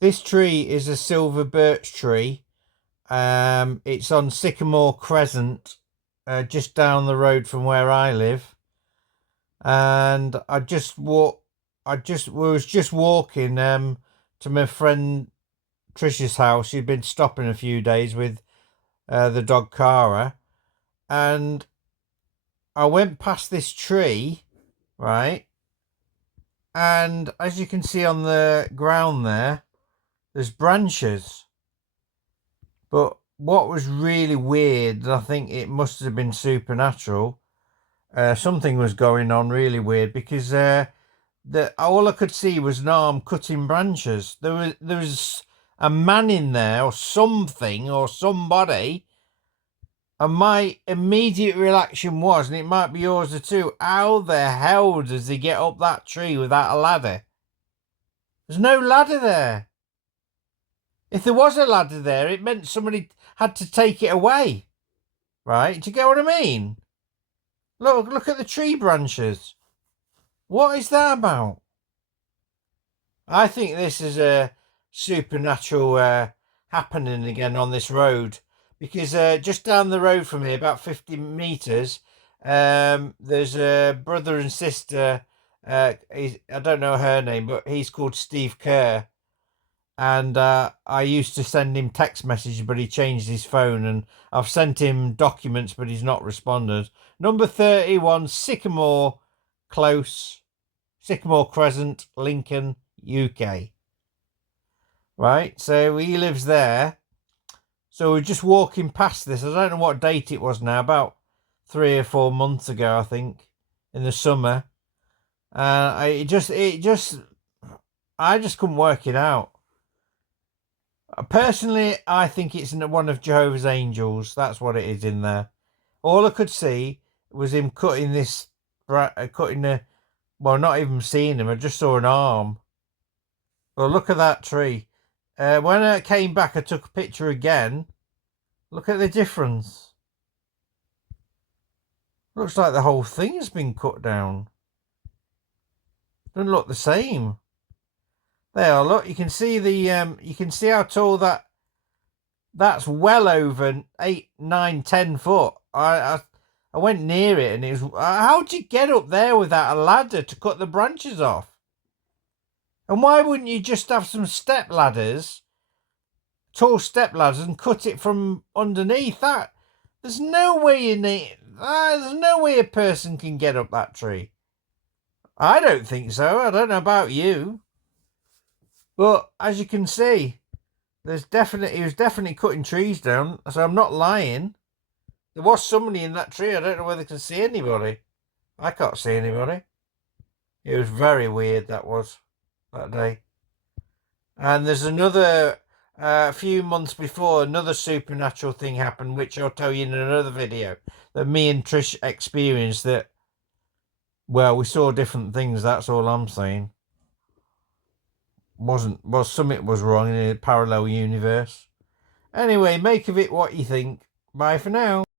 This tree is a silver birch tree. It's on Sycamore Crescent, just down the road from where I live. And was just walking to my friend Trisha's house. She'd been stopping a few days with the dog Cara, and I went past this tree, right? And as you can see on the ground there's branches. But what was really weird, and I think it must have been supernatural, something was going on really weird, because all I could see was an arm cutting branches. There was a man in there, or something, or somebody. And my immediate reaction was, and it might be yours too, how the hell does he get up that tree without a ladder? There's no ladder there. If there was a ladder there, it meant somebody had to take it away. Right? Do you get what I mean? Look at the tree branches. What is that about? I think this is a supernatural happening again on this road, because just down the road from here, about 50 metres, there's a brother and sister. I don't know her name, but he's called Steve Kerr. And I used to send him text messages, but he changed his phone, and I've sent him documents, but he's not responded. Number 31, Sycamore Crescent, Lincoln, UK. Right, so he lives there. So we're just walking past this. I don't know what date it was now, about 3 or 4 months ago, I think, in the summer. I just couldn't work it out. Personally, I think it's one of Jehovah's angels. That's what it is in there. All I could see was him cutting well, not even seeing him. I just saw an arm. Well, look at that tree. When I came back, I took a picture again. Look at the difference. Looks like the whole thing has been cut down. Doesn't look the same. There, look. You can see you can see how tall that's well over 8, 9, 10 foot. I went near it, and it was. How'd you get up there without a ladder to cut the branches off? And why wouldn't you just have some step ladders, tall step ladders, and cut it from underneath? There's no way there's no way a person can get up that tree. I don't think so. I don't know about you, but as you can see, he was definitely cutting trees down. So I'm not lying. There was somebody in that tree. I don't know whether I can see anybody. I can't see anybody. It was very weird, that day. And there's another, a few months before, another supernatural thing happened, which I'll tell you in another video, that me and Trish experienced. That, well, we saw different things. That's all I'm saying. Something was wrong in a parallel universe. Anyway, make of it what you think. Bye for now.